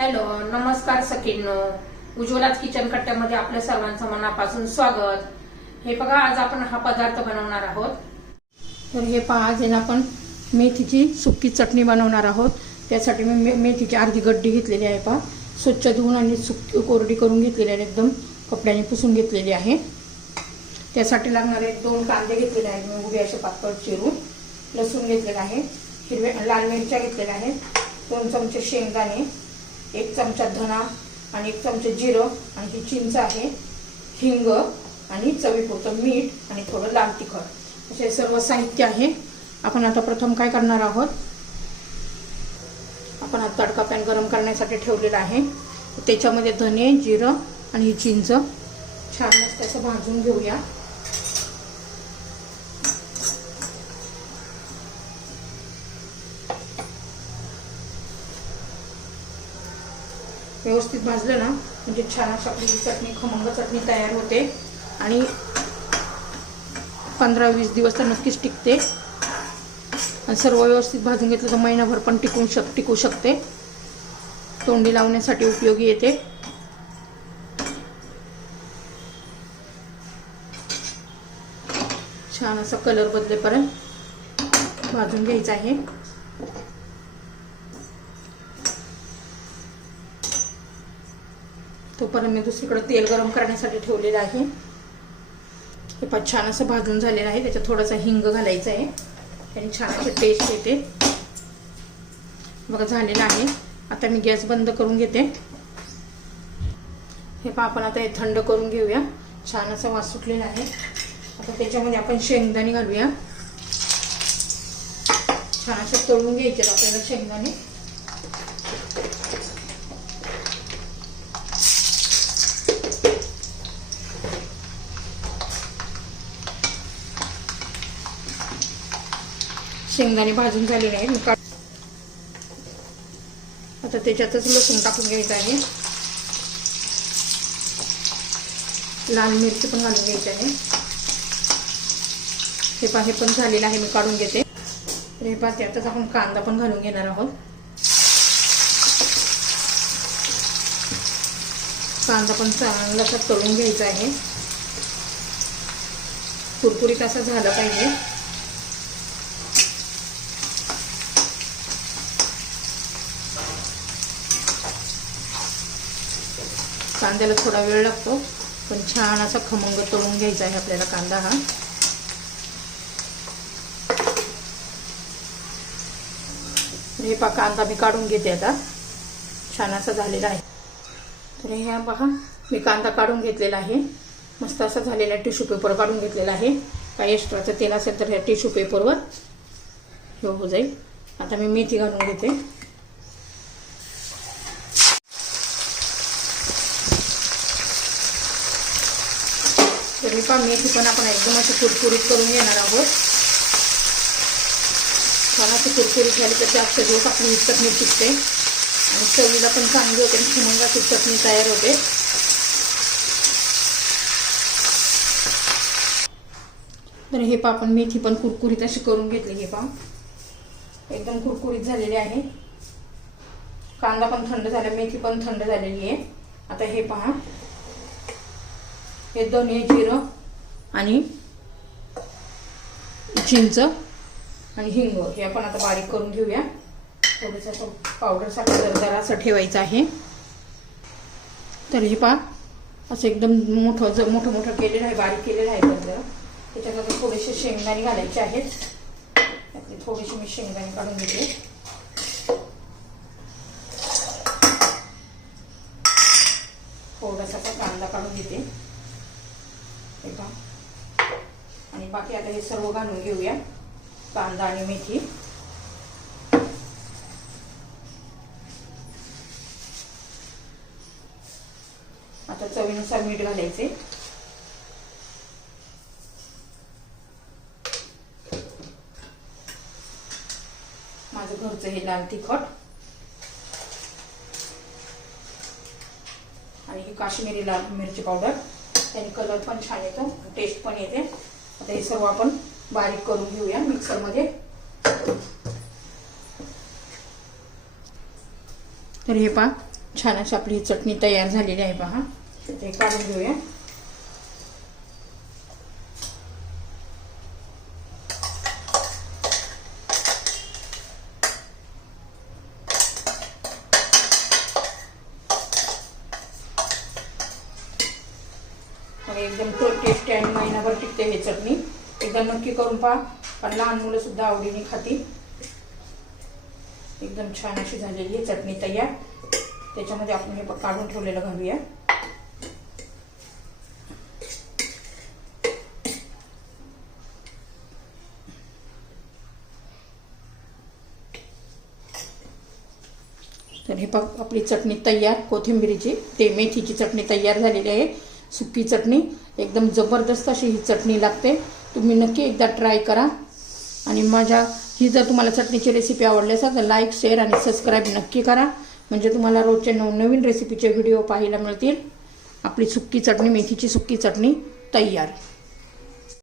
Hello नमस्कार सखींनो. उज्ज्वलाच kitchen कट्ट्यामध्ये आपल्या सर्वांचं मनापासून स्वागत. हे बघा आज आपण हा पदार्थ बनवणार आहोत. तर हे पहा आज आपण मेथीची सुकी चटणी बनवणार आहोत. त्यासाठी मी मे- मेथीची अर्धी गड्डी घेतलेली आहे पहा. स्वच्छ धुवून आणि सुकी कोरडी करून घेतलेली आहे एकदम कपड्याने पुसून घेतलेली आहे. त्यासाठी लागणारे दोन कांदे घेतलेले आहेत मी उभे असे पातळ चिरून लसूण घेतलेला आहे हिरव्या लाल मिरच्या घेतलेल्या आहेत दोन चमचे शेंगदाणे एक चमचा धना आणि एक चमचा जिरं आणि ही चिंच आहे हिंग आणि चवीपुरतं मीठ आणि थोडं लाल तिखट. असे सर्व साहित्य आहे. आपण आता प्रथम काय करणार आहोत? आपण आता तडका पॅन गरम करण्यासाठी ठेवलेला आहे. त्याच्यामध्ये धने जिरं आणि ही चिंच छान मस्त असं भाजून घेऊया. व्यवस्थित भाजलं ना म्हणजे छान अशी आपली चटणी खमंग चटणी तयार होते. आणि पंधरा वीस दिवस तर नक्कीच टिकते. आणि सर्व व्यवस्थित भाजून घेतलं तर महिनाभर पण टिकून शक टिकू शकते. तोंडी लावण्यासाठी उपयोगी येते. छान असा कलर बदलेपर्यंत भाजून घ्यायचा आहे. तोपर्यंत मी दुसरीकडे तेल गरम करण्यासाठी ठेवलेलं आहे. हे पण छान असं भाजून झालेलं आहे. त्याच्यात थोडासा हिंग घालायचा आहे. त्याने छान अशी टेस्ट येते. बघा झालेलं आहे. आता मी गॅस बंद करून घेते. हे पहा आपण आता हे थंड करून घेऊया. छान असं वास सुटलेला आहे. आता त्याच्यामध्ये आपण शेंगदाणे घालूया. छान असं तळून घ्यायचे आपल्याला शेंगदाणे. शेंगदाणे भाजून झालेले आहेत. मी आता त्याच्यातच लसूण टाकून घ्यायचं आहे. लाल मिरची पण घालून घ्यायची आहे. हे पा हे पण झालेलं आहे मी काढून घेते. हे पा त्यातच आपण कांदा पण घालून घेणार आहोत. कांदा पण चांगला असा तळून घ्यायचा आहे. कुरकुरीत असा झालं पाहिजे. कांद्याला थोडा वेळ लागतो. पण छान असा खमंग तळून घ्यायचा आहे आपल्याला कांदा हा. हे पा कांदा मी काढून घेते आता. छान असा झालेला आहे. तर ह्या पहा मी कांदा काढून घेतलेला आहे. मस्त असा झालेला टिश्यू पेपर काढून घेतलेला आहे. काही एक्स्ट्राचं तेल असेल तर ह्या टिश्यू पेपरवर हे हो जाईल. आता मी मेथी घालून घेते. तर मी मेथी पण आपण एकदम अशी कुरकुरीत करून घेणार आहोत. छान अशी कुरकुरीत झाली तर जास्त दिवस आपली ही चटणी टिकते आणि चवीला पण चांगली होते आणि खमंगाची चटणी तयार होते. तर हे पा आपण मेथी पण कुरकुरीत अशी करून घेतली हे पा. एकदम कुरकुरीत झालेली आहे. कांदा पण थंड झाला मेथी पण थंड झालेली आहे. आता हे पहा. हे धने जिरं आणि चिंच आणि हिंग हे आपण आता बारीक करून घेऊया. थोडंसं असं पावडरसाठी जरा असं ठेवायचं आहे. तर हे पा असं एकदम मोठं ज मोठं मोठं केलेलं आहे बारीक केलेलं आहे पण जरा. त्याच्यामध्ये थोडेसे शेंगदाणे घालायचे आहेत. त्यातले थोडेसे मी शेंगदाणे काढून घेते थोडासा कांदा काढून घेते हे पहा आणि बाकी आता हे सर्व घालून घेऊया. कांदा आणि मेथी. आता चवीनुसार मीठ घालायचे. माझं घरचं हे लाल तिखट. आणि ही काश्मीरी लाल मिरची पावडर. त्याने कलर पण छान येतो. टेस्ट पण येते. आता हे सर्व आपण बारीक करून घेऊया मिक्सरमध्ये. तर हे पहा छान अशी आपली ही चटणी तयार झालेली आहे पहा ते काढून घेऊया. एकदम तो टेस्ट आणि महिनाभर टिकते हे चटणी. एकदा नक्की करून पहा. पण लहान मुलं सुद्धा आवडीने खातील. एकदम छान अशी झालेली आहे चटणी तयार. त्याच्यामध्ये आपण हे काढून ठेवलेलं घालूया. तर हे बघ आपली चटणी तयार. कोथिंबिरीची ते मेथीची चटणी तयार झालेली आहे. सुकी चटणी. एकदम जबरदस्त अशी ही चटणी लागते. तुम्ही नक्की एकदा ट्राय करा. आणि माझ्या ही जर तुम्हाला चटणीची रेसिपी आवडली असेल तर लाईक शेअर आणि सबस्क्राईब नक्की करा. म्हणजे तुम्हाला रोजचे नवनवीन रेसिपीचे व्हिडिओ पाहायला मिळतील. आपली सुक्की चटणी मेथीची सुक्की चटणी तयार.